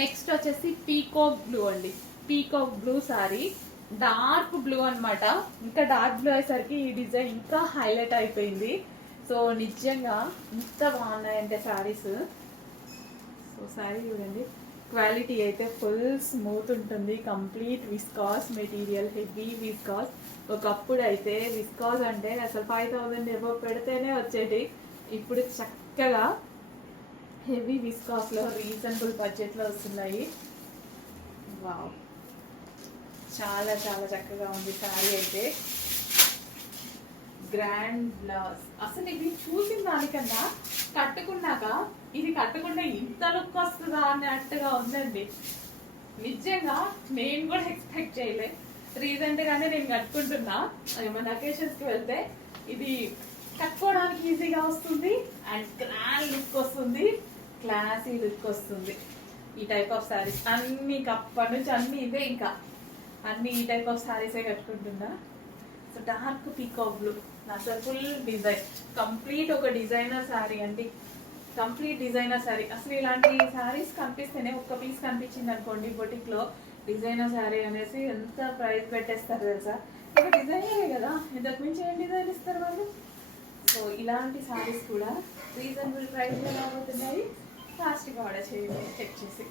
Next వచ్చేసి peacock blue అండి. Peacock blue sorry, dark blue అన్నమాట. ఇంకా డార్క్ బ్లూ అయ్యేసరికి ఈ డిజైన్ ఇంకా హైలైట్ అయిపోయింది. సో నిజంగా ఎంత బాగున్నాయంటే సారీస్. సో సారీ చూడండి, క్వాలిటీ అయితే ఫుల్ స్మూత్ ఉంటుంది. Complete viscous material, heavy viscous. ఒకప్పుడు అయితే విస్కాస్ అంటే అసలు 5000 ఎబో పెడితేనే వచ్చేటి. ఇప్పుడు చక్కగా హెవీ విస్కాస్లో రీజనబుల్ బడ్జెట్లో వస్తున్నాయి. వావ్, చాలా చాలా చక్కగా ఉంది శారీ అయితే. Grand blouse. అసలు ఇది చూసిన దానికన్నా కట్టుకున్నాక ఇది కట్టుకుంటే ఇంత లుక్ వస్తుందా అన్నట్టుగా ఉందండి. నిజంగా నేను కూడా ఎక్స్పెక్ట్ చేయలే. రీసెంట్ గానే నేను కట్టుకుంటున్నా. ఏమైనా అకేషన్స్ కి వెళ్తే ఇది కట్టుకోవడానికి ఈజీగా వస్తుంది అండ్ గ్రాండ్ లుక్ వస్తుంది, క్లాసీ లుక్ వస్తుంది. ఈ టైప్ ఆఫ్ శారీస్ అన్ని అప్పటి నుంచి అన్ని ఇదే, ఇంకా అన్ని ఈ టైప్ ఆఫ్ శారీసే కట్టుకుంటున్నా. సో డార్క్ పీకాక్ బ్లూ అసలు ఫుల్ డిజైన్, కంప్లీట్ ఒక డిజైనర్ శారీ అండి. Complete designer sari. అసలు ఇలాంటి శారీస్ కనిపిస్తేనే, ఒక్క పీస్ కనిపించింది అనుకోండి బొటిక్ లో డిజైనర్ శారీ అనేసి ఎంత ప్రైస్ పెట్టేస్తారు తెలుసా. ఇక డిజైనరే కదా, ఇంతకు మించి ఏం డిజైన్ ఇస్తారు వాళ్ళు. సో ఇలాంటి శారీస్ కూడా రీజనబుల్ ప్రైస్ లో రాబోతున్నాయి. ఫాస్ట్గా ఆర్డర్ చేయండి చెక్ చేసి.